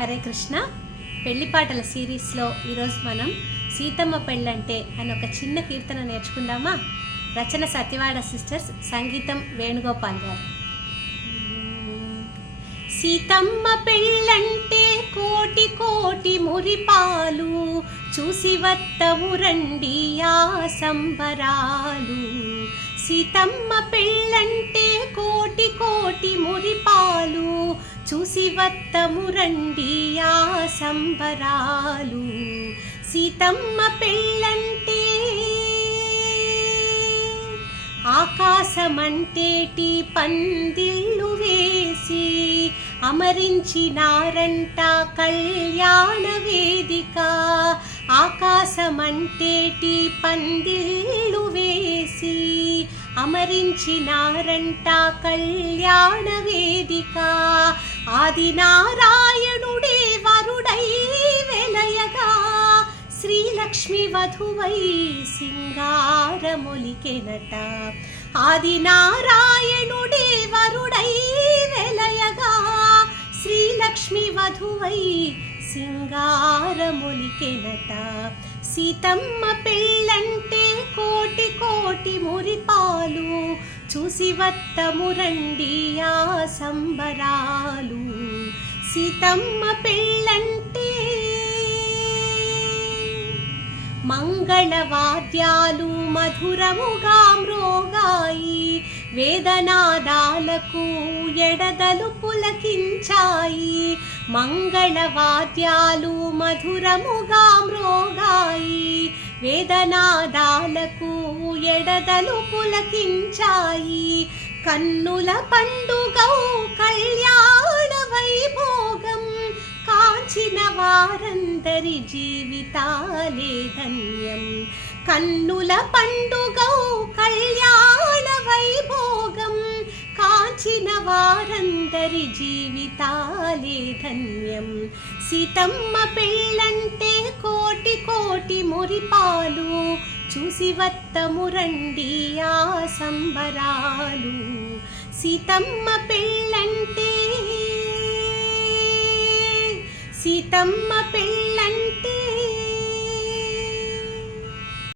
హరే కృష్ణ. పెళ్లి పాటల సిరీస్లో ఈరోజు మనం సీతమ్మ పెళ్ళంటే అని ఒక చిన్న కీర్తన నేర్చుకుందామా? రచన సత్యవాడ సిస్టర్స్, సంగీతం వేణుగోపాల్ గారు. సీతమ్మ పెళ్ళంటే కోటి కోటి మురిపాలు, చూసి వత్తము రండి ఆ సంబరాలు. సీతమ్మ పెళ్ళంటే కోటి కోటి మురిపాలు, చూసి వత్తము రండి ఆ సంబరాలు. సీతమ్మ పెళ్ళంటే ఆకాశమంటేటి పందిళ్ళు వేసి అమరించినారంట కళ్యాణ వేదిక. ఆకాశమంటేటి పందిళ్ళు వేసి అమరించినారంట కళ్యాణ వేదిక. ఆది నారాయణుడే వరుడై వెలయగా, శ్రీలక్ష్మి వధువై సింగారమొలికెనట. ఆది నారాయణుడే వరుడై వెలయగా, శ్రీలక్ష్మి వధువై సింగారమొలికెనట. సీతమ్మ పెళ్ళంటే కోటి కోటి మురిపాలు, చూసి వత్తము రండి ఆ సంబరాలు. సీతమ్మ పెళ్ళంటే మంగళవాద్యాలు మధురముగా మ్రోగాయి, వేదనాదాలకు ఎడదలు పులకించాయి. మంగళవాద్యాలు మధురముగా మ్రోగాయి, వేదనాదాలకు ఎడదలు పులకించాయి. కన్నుల పండుగౌ కళ్యాణ వైభోగం, కాంచిన వారందరి జీవితాలే ధన్యం. కన్నుల పండుగౌ కళ్యాణ వైభోగం, కాంచిన వారందరి జీవితాలే ధన్యం. సీతమ్మ పెళ్ళంటే కోటి కోటి మురిపాలు, చూసి వత్తము రండి ఆ సంబరాలు. సీతమ్మ పెళ్ళంటే, సీతమ్మ పెళ్ళంటే